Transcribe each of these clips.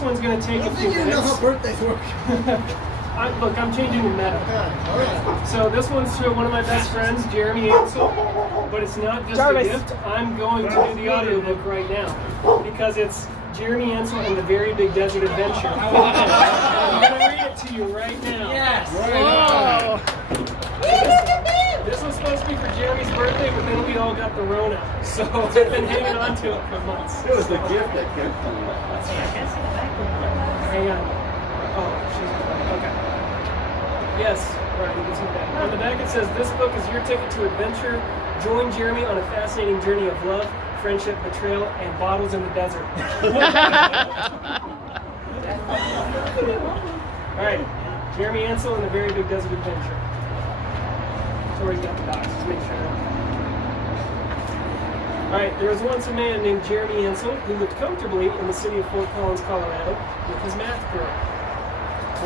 one's going to take a few You know minutes. how birthdays work. Look, I'm changing your meta. All right. So this one's to one of my best friends, Jeremy Ansell, but it's not just Jarvis. a gift. I'm going to do the audiobook right now because it's Jeremy Ansell and the Very Big Desert Adventure. I'm going to read it to you right now. Yes. Whoa. This was supposed to be for Jeremy's birthday, but then we all got the Rona, so I've been hanging on to it for months. It was a gift that kept coming. Hang on. Oh, she's okay. Yes, right, you can see that. On the back it says, this book is your ticket to adventure. Join Jeremy on a fascinating journey of love, friendship, betrayal, and bottles in the desert. Alright, Jeremy Ansell and the Very Big Desert Adventure. Tori's got the docs, just make sure. Alright, there was once a man named Jeremy Ansell who lived comfortably in the city of Fort Collins, Colorado, with his math girl.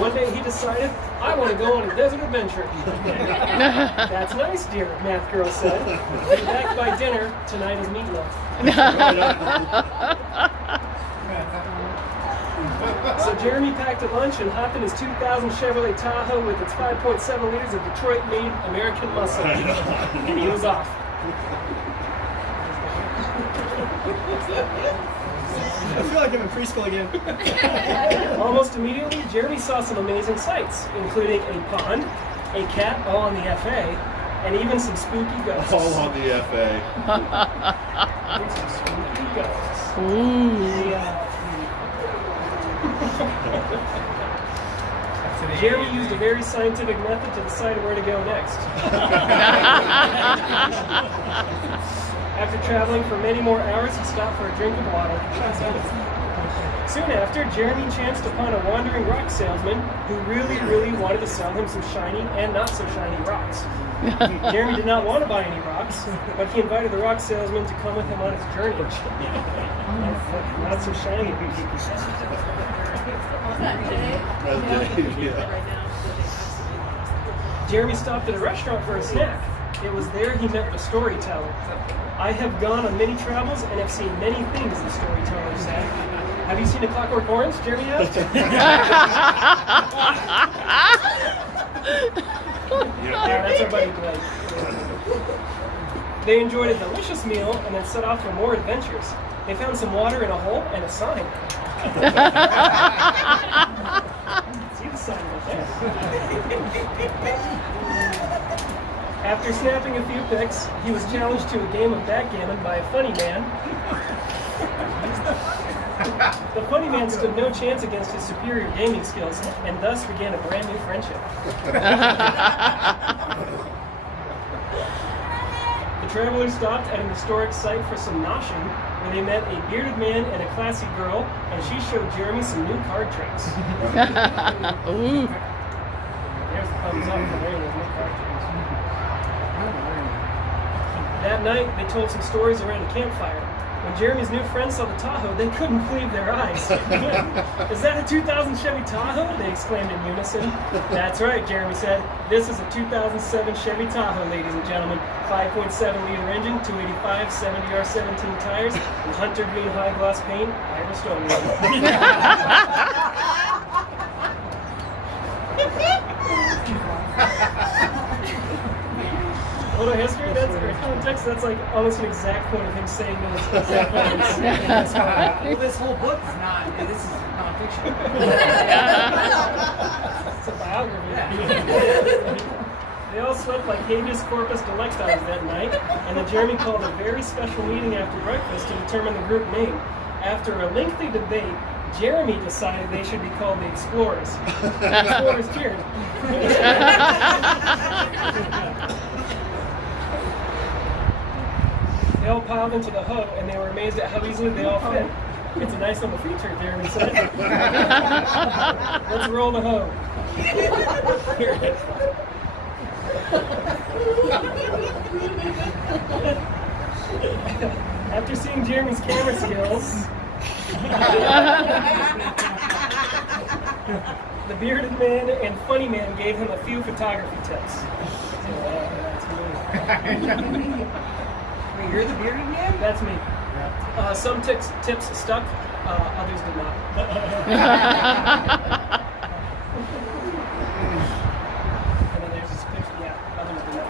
One day he decided, I want to go on a desert adventure. That's nice, dear, math girl said. Be back by dinner. Tonight is meatloaf. So Jeremy packed a lunch and hopped in his 2000 Chevrolet Tahoe with its 5.7 liters of Detroit-made American muscle. And he was off. I feel like I'm in preschool again. Almost immediately, Jeremy saw some amazing sights, including a pond, a cat all on the FA, and even some spooky ghosts. All on the FA. Some spooky ghosts. Jeremy used a very scientific method to decide where to go next. After traveling for many more hours, he stopped for a drink of water. Soon after, Jeremy chanced upon a wandering rock salesman who really wanted to sell him some shiny and not so shiny rocks. Jeremy did not want to buy any rocks, but he invited the rock salesman to come with him on his journey. Not so shiny. Jeremy stopped at a restaurant for a snack. It was there he met the storyteller. I have gone on many travels and have seen many things, the storyteller said. Have you seen A Clockwork Orange? Jeremy asked. Yeah, that's our buddy Blake. They enjoyed a delicious meal and then set off for more adventures. They found some water in a hole and a sign. See the sign right there. After snapping a few pics, he was challenged to a game of backgammon by a funny man. The funny man stood no chance against his superior gaming skills, and thus began a brand new friendship. The travelers stopped at an historic site for some noshing, where they met a bearded man and a classy girl, and she showed Jeremy some new card tricks. Ooh. There's the thumbs up for there, those new card tricks. That night, they told some stories around a campfire. When Jeremy's new friends saw the Tahoe, they couldn't believe their eyes. Is that a 2000 Chevy Tahoe? They exclaimed in unison. That's right, Jeremy said. This is a 2007 Chevy Tahoe, ladies and gentlemen. 5.7-liter engine, 285, 70R17 tires, and hunter green high gloss paint. Ira Stone. Little history, that's or context, that's like almost an exact quote of him saying those exact words. Well, this whole book is not, this is nonfiction. It's a biography. They all slept like habeas corpus delectis that night, and then Jeremy called a very special meeting after breakfast to determine the group name. After a lengthy debate, Jeremy decided they should be called the Explorers. The Explorers cheered. They all piled into the hoe, and they were amazed at how easily they all fit. It's a nice little feature, Jeremy said. Let's roll the hoe. Here it is. After seeing Jeremy's camera skills, the bearded man and funny man gave him a few photography tips. Wait, you're the bearded man? That's me. Some tips stuck, Others did not. And then there's this picture. Yeah, others did not.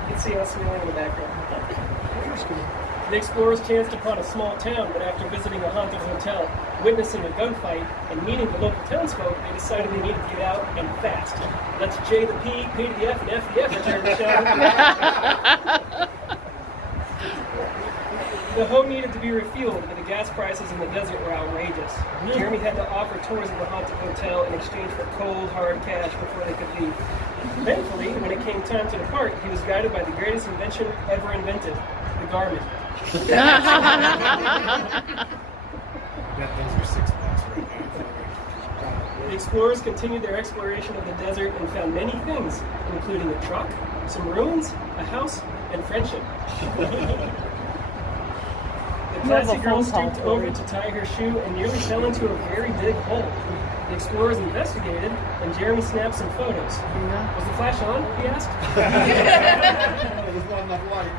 You can see us smiling in the background. The explorers chanced upon a small town, but after visiting a haunted hotel, witnessing a gunfight, and meeting the local townsfolk, they decided they needed to get out and fast. That's J the P, P to the F, and F to the F, as Jeremy shouted. The hoe needed to be refueled, but the gas prices in the desert were outrageous. Jeremy had to offer tours of the haunted hotel in exchange for cold, hard cash before they could leave. Thankfully, when it came time to depart, he was guided by the greatest invention ever invented, the garment. Uh-huh. Bet those are $6 right now. The explorers continued their exploration of the desert and found many things, including a truck, some ruins, a house, and friendship. The classy girl stooped over to tie her shoe and nearly fell into a very big hole. The explorers investigated, and Jeremy snapped some photos. Was the flash on? He asked. There's not enough light.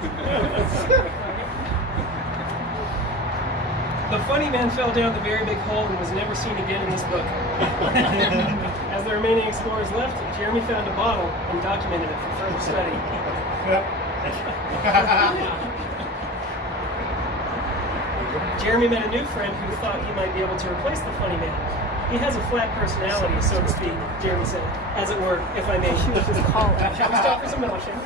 The funny man fell down the very big hole and was never seen again in this book. As the remaining explorers left, Jeremy found a bottle and documented it for further study. Jeremy met a new friend who thought he might be able to replace the funny man. He has a flat personality, so to speak, Jeremy said, as it were, if I may. Shall we stop for some milkshake?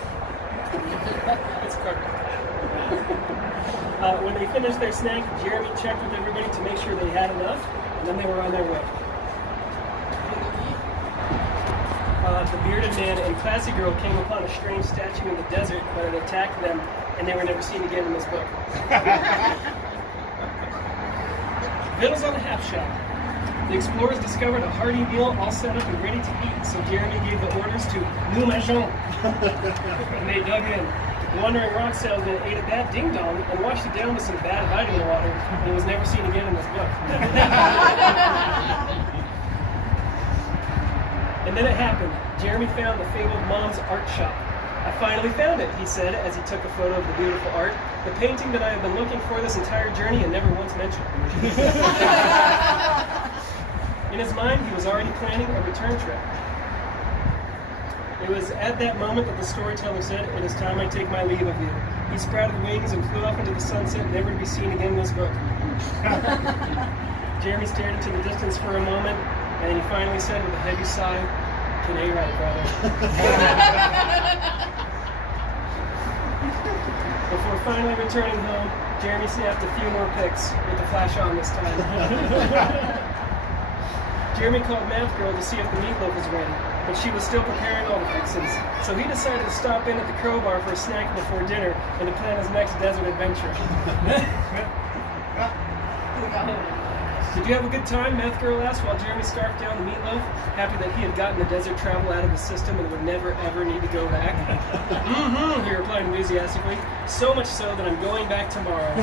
It's Carter. When they finished their snack, Jeremy checked with everybody to make sure they had enough, and then they were on their way. The bearded man and classy girl came upon a strange statue in the desert, but it attacked them, and they were never seen again in this book. Victuals on the half shell. The explorers discovered a hearty meal all set up and ready to eat, so Jeremy gave the orders to nous mangeons. And they dug in. The wandering rock salesman ate a bad ding-dong and washed it down with some bad vitamin water, and was never seen again in this book. And then it happened. Jeremy found the fabled Mom's art shop. I finally found it, he said, as he took a photo of the beautiful art. The painting that I have been looking for this entire journey and never once mentioned. In his mind, he was already planning a return trip. It was at that moment that the storyteller said, "It is time I take my leave of you." He sprouted wings and flew off into the sunset, never to be seen again in this book. Jeremy stared into the distance for a moment, and then he finally said with a heavy sigh, "Today, right, brother." Before finally returning home, Jeremy snapped a few more pics, with the flash on this time. Jeremy called Math Girl to see if the meatloaf was ready, but she was still preparing all the fixins, so he decided to stop in at the Crowbar for a snack before dinner and to plan his next desert adventure. Did you have a good time? Math Girl asked while Jeremy scarfed down the meatloaf, happy that he had gotten the desert travel out of his system and would never ever need to go back. Mm-hmm, he replied enthusiastically. So much so that I'm going back tomorrow.